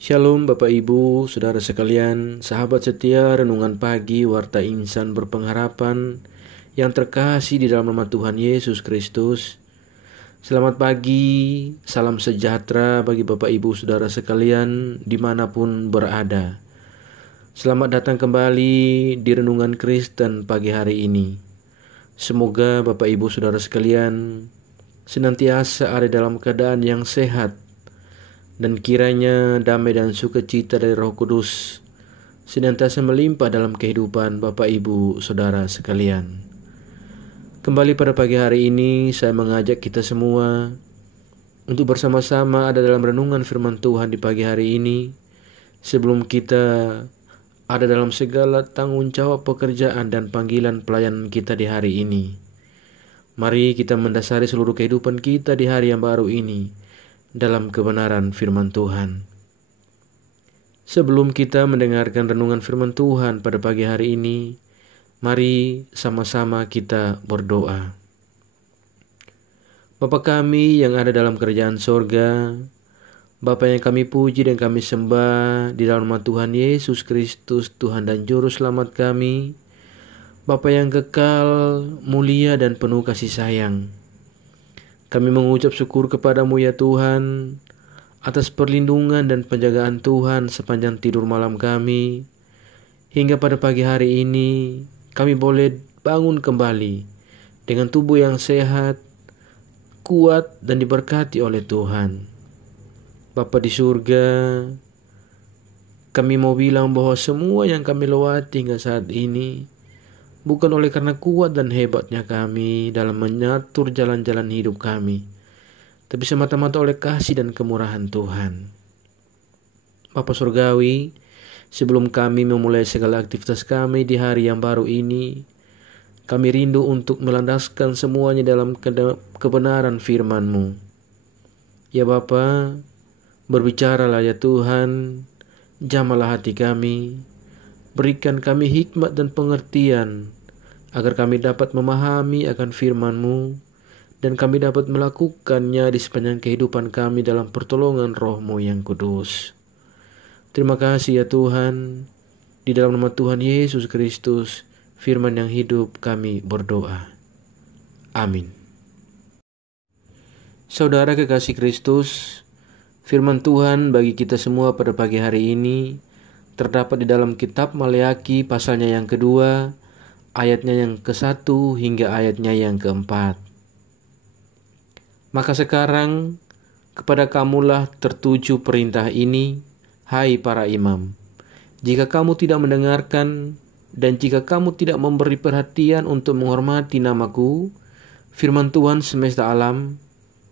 Shalom Bapak Ibu, Saudara sekalian, sahabat setia Renungan Pagi Warta Insan Berpengharapan yang terkasih di dalam nama Tuhan Yesus Kristus. Selamat pagi, salam sejahtera bagi Bapak Ibu Saudara sekalian dimanapun berada. Selamat datang kembali di Renungan Kristen pagi hari ini. Semoga Bapak Ibu Saudara sekalian senantiasa ada dalam keadaan yang sehat, dan kiranya damai dan sukacita dari Roh Kudus senantiasa melimpah dalam kehidupan Bapak Ibu Saudara sekalian. Kembali pada pagi hari ini saya mengajak kita semua untuk bersama-sama ada dalam renungan firman Tuhan di pagi hari ini, sebelum kita ada dalam segala tanggung jawab pekerjaan dan panggilan pelayanan kita di hari ini. Mari kita mendasari seluruh kehidupan kita di hari yang baru ini dalam kebenaran firman Tuhan. Sebelum kita mendengarkan renungan firman Tuhan pada pagi hari ini, mari sama-sama kita berdoa. Bapa kami yang ada dalam kerajaan sorga, Bapa yang kami puji dan kami sembah di dalam nama Tuhan Yesus Kristus, Tuhan dan Juru Selamat kami, Bapa yang kekal, mulia dan penuh kasih sayang. Kami mengucap syukur kepadamu ya Tuhan, atas perlindungan dan penjagaan Tuhan sepanjang tidur malam kami. Hingga pada pagi hari ini, kami boleh bangun kembali dengan tubuh yang sehat, kuat dan diberkati oleh Tuhan. Bapa di surga, kami mau bilang bahwa semua yang kami lewati hingga saat ini bukan oleh karena kuat dan hebatnya kami dalam mengatur jalan-jalan hidup kami, tapi semata-mata oleh kasih dan kemurahan Tuhan. Bapa Surgawi, sebelum kami memulai segala aktivitas kami di hari yang baru ini, kami rindu untuk melandaskan semuanya dalam kebenaran firman-Mu. Ya Bapa, berbicaralah ya Tuhan, jamahlah hati kami, berikan kami hikmat dan pengertian, agar kami dapat memahami akan firman-Mu, dan kami dapat melakukannya di sepanjang kehidupan kami dalam pertolongan Roh-Mu yang kudus. Terima kasih ya Tuhan, di dalam nama Tuhan Yesus Kristus, firman yang hidup kami berdoa. Amin. Saudara kekasih Kristus, firman Tuhan bagi kita semua pada pagi hari ini terdapat di dalam kitab Maleakhi pasalnya yang kedua, ayatnya yang ke-1 hingga ayatnya yang ke-4. Maka sekarang kepada kamulah tertuju perintah ini, hai para imam. Jika kamu tidak mendengarkan dan jika kamu tidak memberi perhatian untuk menghormati namaku, firman Tuhan semesta alam,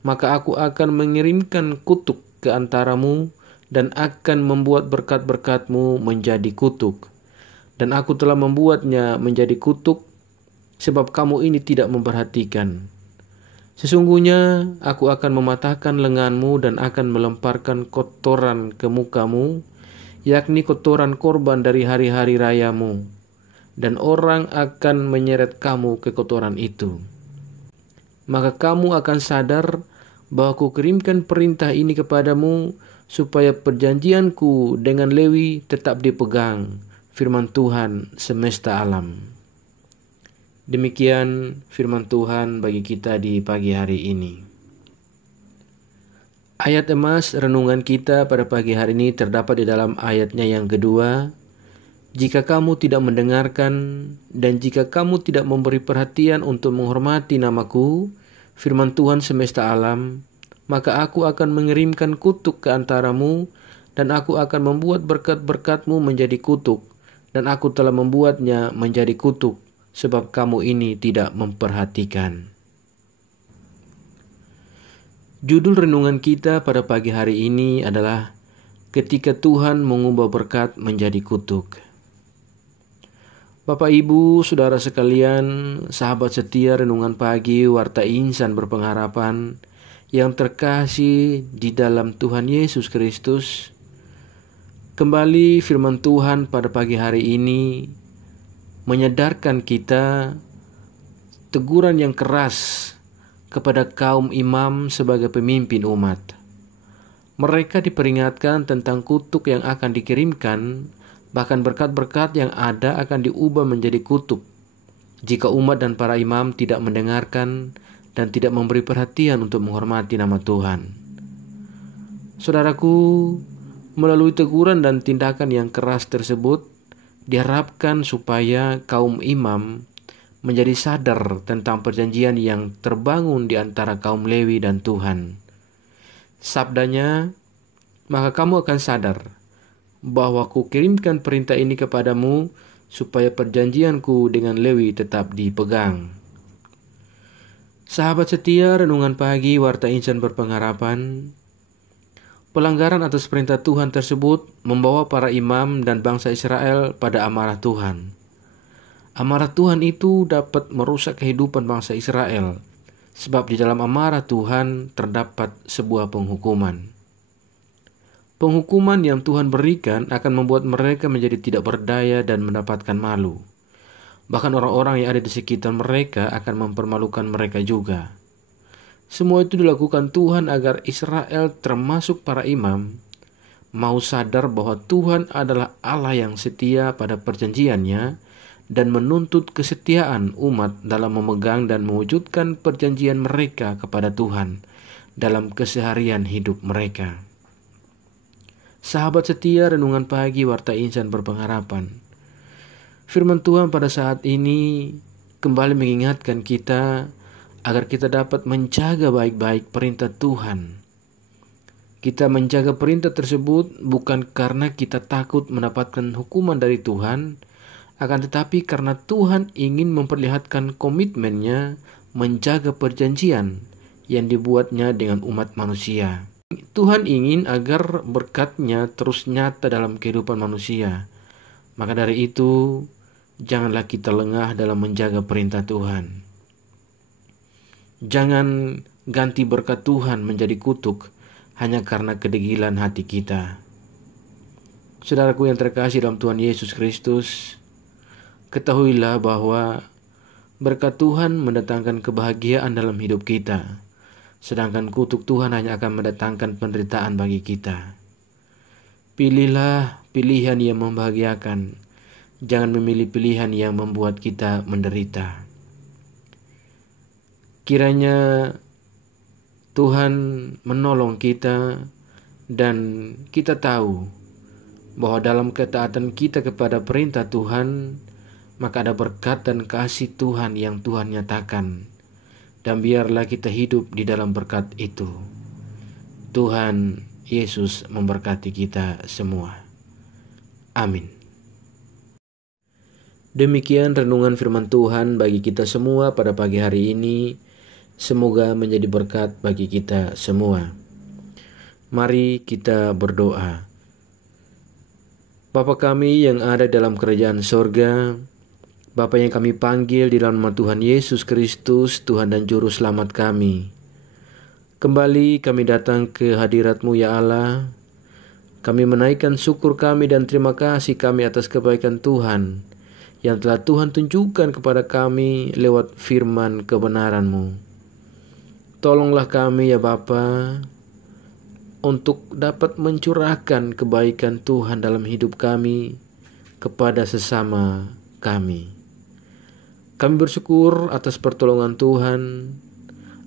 maka aku akan mengirimkan kutuk ke antaramu dan akan membuat berkat-berkat-Mu menjadi kutuk. Dan aku telah membuatnya menjadi kutuk, sebab kamu ini tidak memperhatikan. Sesungguhnya aku akan mematahkan lenganmu dan akan melemparkan kotoran ke mukamu, yakni kotoran korban dari hari-hari rayamu, dan orang akan menyeret kamu ke kotoran itu. Maka kamu akan sadar bahwa kukirimkan perintah ini kepadamu, supaya perjanjianku dengan Lewi tetap dipegang, firman Tuhan semesta alam. Demikian firman Tuhan bagi kita di pagi hari ini. Ayat emas renungan kita pada pagi hari ini terdapat di dalam ayatnya yang kedua. Jika kamu tidak mendengarkan dan jika kamu tidak memberi perhatian untuk menghormati namaku, firman Tuhan semesta alam, maka aku akan mengirimkan kutuk ke antaramu, dan aku akan membuat berkat-berkat-Mu menjadi kutuk, dan aku telah membuatnya menjadi kutuk, sebab kamu ini tidak memperhatikan. Judul renungan kita pada pagi hari ini adalah Ketika Tuhan mengubah berkat menjadi kutuk. Bapak Ibu, Saudara sekalian, sahabat setia Renungan Pagi Warta Insan Berpengharapan yang terkasih di dalam Tuhan Yesus Kristus, kembali firman Tuhan pada pagi hari ini menyadarkan kita teguran yang keras kepada kaum imam sebagai pemimpin umat. Mereka diperingatkan tentang kutuk yang akan dikirimkan, bahkan berkat-berkat yang ada akan diubah menjadi kutuk jika umat dan para imam tidak mendengarkan dan tidak memberi perhatian untuk menghormati nama Tuhan. Saudaraku, melalui teguran dan tindakan yang keras tersebut, diharapkan supaya kaum imam menjadi sadar tentang perjanjian yang terbangun di antara kaum Lewi dan Tuhan. Sabdanya, maka kamu akan sadar bahwa kukirimkan perintah ini kepadamu supaya perjanjianku dengan Lewi tetap dipegang. Sahabat setia Renungan Pagi Warta Insan Berpengharapan, pelanggaran atas perintah Tuhan tersebut membawa para imam dan bangsa Israel pada amarah Tuhan. Amarah Tuhan itu dapat merusak kehidupan bangsa Israel, sebab di dalam amarah Tuhan terdapat sebuah penghukuman. Penghukuman yang Tuhan berikan akan membuat mereka menjadi tidak berdaya dan mendapatkan malu. Bahkan orang-orang yang ada di sekitar mereka akan mempermalukan mereka juga. Semua itu dilakukan Tuhan agar Israel termasuk para imam mau sadar bahwa Tuhan adalah Allah yang setia pada perjanjiannya dan menuntut kesetiaan umat dalam memegang dan mewujudkan perjanjian mereka kepada Tuhan dalam keseharian hidup mereka. Sahabat setia Renungan Pagi Warta Insan Berpengharapan, firman Tuhan pada saat ini kembali mengingatkan kita agar kita dapat menjaga baik-baik perintah Tuhan. Kita menjaga perintah tersebut bukan karena kita takut mendapatkan hukuman dari Tuhan, akan tetapi karena Tuhan ingin memperlihatkan komitmennya menjaga perjanjian yang dibuatnya dengan umat manusia. Tuhan ingin agar berkat-Nya terus nyata dalam kehidupan manusia. Maka dari itu, janganlah kita lengah dalam menjaga perintah Tuhan. Jangan ganti berkat Tuhan menjadi kutuk hanya karena kedegilan hati kita. Saudaraku yang terkasih dalam Tuhan Yesus Kristus, ketahuilah bahwa berkat Tuhan mendatangkan kebahagiaan dalam hidup kita, sedangkan kutuk Tuhan hanya akan mendatangkan penderitaan bagi kita. Pilihlah pilihan yang membahagiakan, jangan memilih pilihan yang membuat kita menderita. Kiranya Tuhan menolong kita dan kita tahu bahwa dalam ketaatan kita kepada perintah Tuhan, maka ada berkat dan kasih Tuhan yang Tuhan nyatakan. Dan biarlah kita hidup di dalam berkat itu. Tuhan Yesus memberkati kita semua. Amin. Demikian renungan firman Tuhan bagi kita semua pada pagi hari ini. Semoga menjadi berkat bagi kita semua. Mari kita berdoa. Bapa kami yang ada dalam kerajaan sorga, Bapa yang kami panggil di dalam nama Tuhan Yesus Kristus, Tuhan dan Juru Selamat kami. Kembali kami datang ke hadirat-Mu ya Allah. Kami menaikkan syukur kami dan terima kasih kami atas kebaikan Tuhan yang telah Tuhan tunjukkan kepada kami lewat firman kebenaran-Mu. Tolonglah kami ya Bapa untuk dapat mencurahkan kebaikan Tuhan dalam hidup kami kepada sesama kami. Kami bersyukur atas pertolongan Tuhan,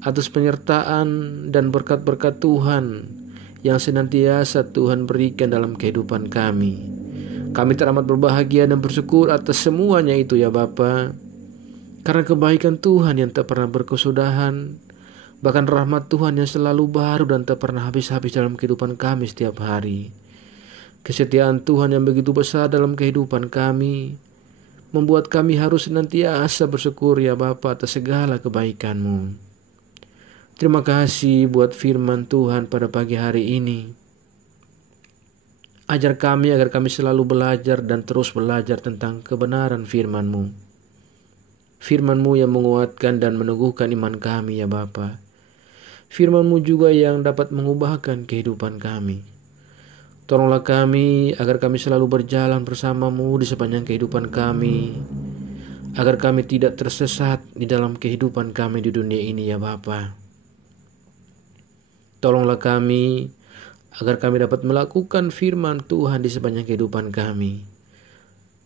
atas penyertaan dan berkat-berkat Tuhan yang senantiasa Tuhan berikan dalam kehidupan kami. Kami teramat berbahagia dan bersyukur atas semuanya itu ya Bapa, karena kebaikan Tuhan yang tak pernah berkesudahan, bahkan rahmat Tuhan yang selalu baru dan tak pernah habis-habis dalam kehidupan kami setiap hari. Kesetiaan Tuhan yang begitu besar dalam kehidupan kami membuat kami harus senantiasa bersyukur ya Bapa atas segala kebaikan-Mu. Terima kasih buat firman Tuhan pada pagi hari ini. Ajar kami agar kami selalu belajar dan terus belajar tentang kebenaran firman-Mu. Firman-Mu yang menguatkan dan meneguhkan iman kami ya Bapa. Firman-Mu juga yang dapat mengubahkan kehidupan kami. Tolonglah kami agar kami selalu berjalan bersama-Mu di sepanjang kehidupan kami, agar kami tidak tersesat di dalam kehidupan kami di dunia ini ya Bapa. Tolonglah kami agar kami dapat melakukan firman Tuhan di sepanjang kehidupan kami,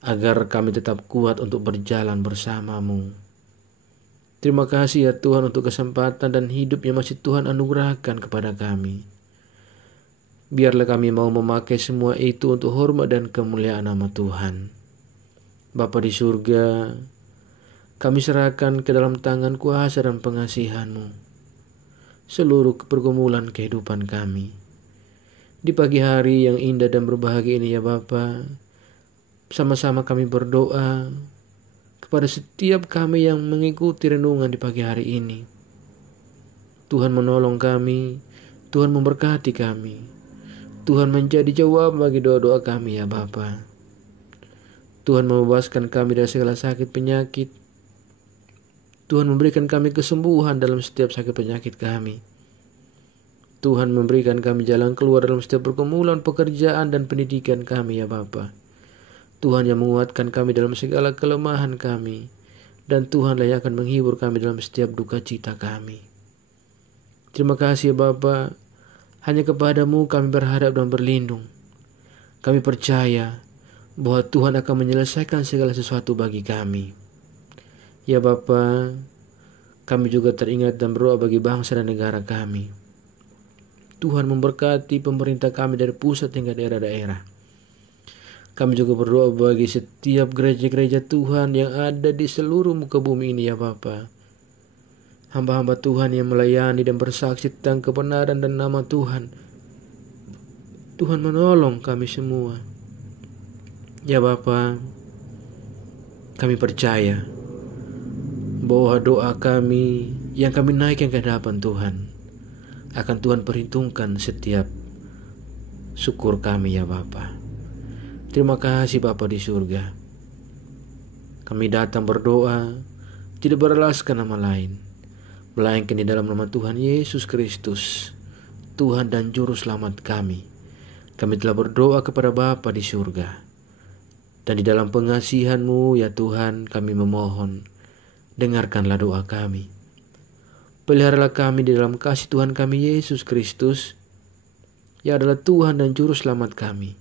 agar kami tetap kuat untuk berjalan bersama-Mu. Terima kasih ya Tuhan untuk kesempatan dan hidup yang masih Tuhan anugerahkan kepada kami. Biarlah kami mau memakai semua itu untuk hormat dan kemuliaan nama Tuhan. Bapa di surga, kami serahkan ke dalam tangan kuasa dan pengasihan-Mu seluruh pergumulan kehidupan kami. Di pagi hari yang indah dan berbahagia ini ya Bapa, sama-sama kami berdoa kepada setiap kami yang mengikuti renungan di pagi hari ini. Tuhan menolong kami, Tuhan memberkati kami, Tuhan menjadi jawab bagi doa-doa kami ya Bapa. Tuhan membebaskan kami dari segala sakit penyakit. Tuhan memberikan kami kesembuhan dalam setiap sakit penyakit kami. Tuhan memberikan kami jalan keluar dalam setiap pergumulan pekerjaan dan pendidikan kami ya Bapa. Tuhan yang menguatkan kami dalam segala kelemahan kami. Dan Tuhanlah yang akan menghibur kami dalam setiap duka cita kami. Terima kasih ya Bapa. Hanya kepadamu kami berharap dan berlindung. Kami percaya bahwa Tuhan akan menyelesaikan segala sesuatu bagi kami. Ya Bapa, kami juga teringat dan berdoa bagi bangsa dan negara kami. Tuhan memberkati pemerintah kami dari pusat hingga daerah-daerah. Kami juga berdoa bagi setiap gereja-gereja Tuhan yang ada di seluruh muka bumi ini ya Bapa. Hamba-hamba Tuhan yang melayani dan bersaksi tentang kebenaran dan nama Tuhan. Tuhan menolong kami semua. Ya Bapa, kami percaya bahwa doa kami yang kami naikkan ke hadapan Tuhan akan Tuhan perhitungkan setiap syukur kami ya Bapa. Terima kasih Bapa di surga. Kami datang berdoa tidak beralaskan nama lain, melainkan di dalam nama Tuhan Yesus Kristus, Tuhan dan Juru Selamat kami. Kami telah berdoa kepada Bapa di surga. Dan di dalam pengasihan-Mu ya Tuhan kami memohon, dengarkanlah doa kami. Peliharalah kami di dalam kasih Tuhan kami Yesus Kristus, yang adalah Tuhan dan Juru Selamat kami,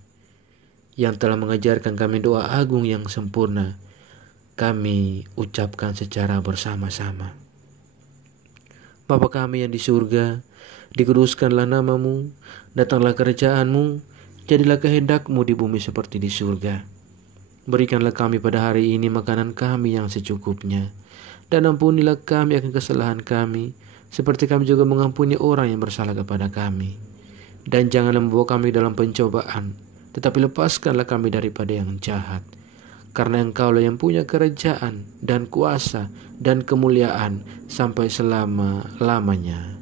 yang telah mengajarkan kami doa agung yang sempurna. Kami ucapkan secara bersama-sama. Bapa kami yang di surga, dikuduskanlah nama-Mu, datanglah kerajaan-Mu, jadilah kehendak-Mu di bumi seperti di surga. Berikanlah kami pada hari ini makanan kami yang secukupnya. Dan ampunilah kami akan kesalahan kami, seperti kami juga mengampuni orang yang bersalah kepada kami. Dan janganlah membawa kami dalam pencobaan, tetapi lepaskanlah kami daripada yang jahat. Karena Engkaulah yang punya kerajaan dan kuasa dan kemuliaan sampai selama-lamanya.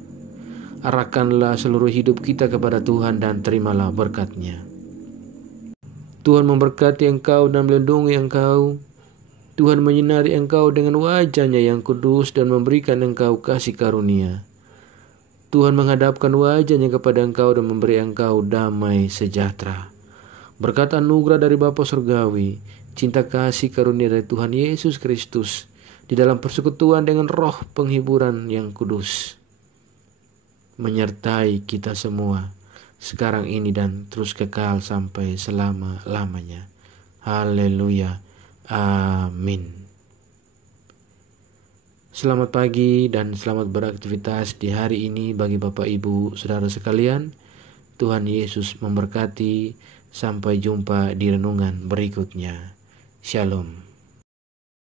Arahkanlah seluruh hidup kita kepada Tuhan dan terimalah berkat-Nya. Tuhan memberkati engkau dan melindungi engkau. Tuhan menyinari engkau dengan wajah-Nya yang kudus dan memberikan engkau kasih karunia. Tuhan menghadapkan wajah-Nya kepada engkau dan memberi engkau damai sejahtera. Berkat anugerah dari Bapa Surgawi, cinta kasih karunia dari Tuhan Yesus Kristus, di dalam persekutuan dengan roh penghiburan yang kudus, menyertai kita semua sekarang ini dan terus kekal sampai selama-lamanya. Haleluya. Amin. Selamat pagi dan selamat beraktivitas di hari ini bagi Bapak Ibu Saudara sekalian. Tuhan Yesus memberkati. Sampai jumpa di renungan berikutnya. Shalom.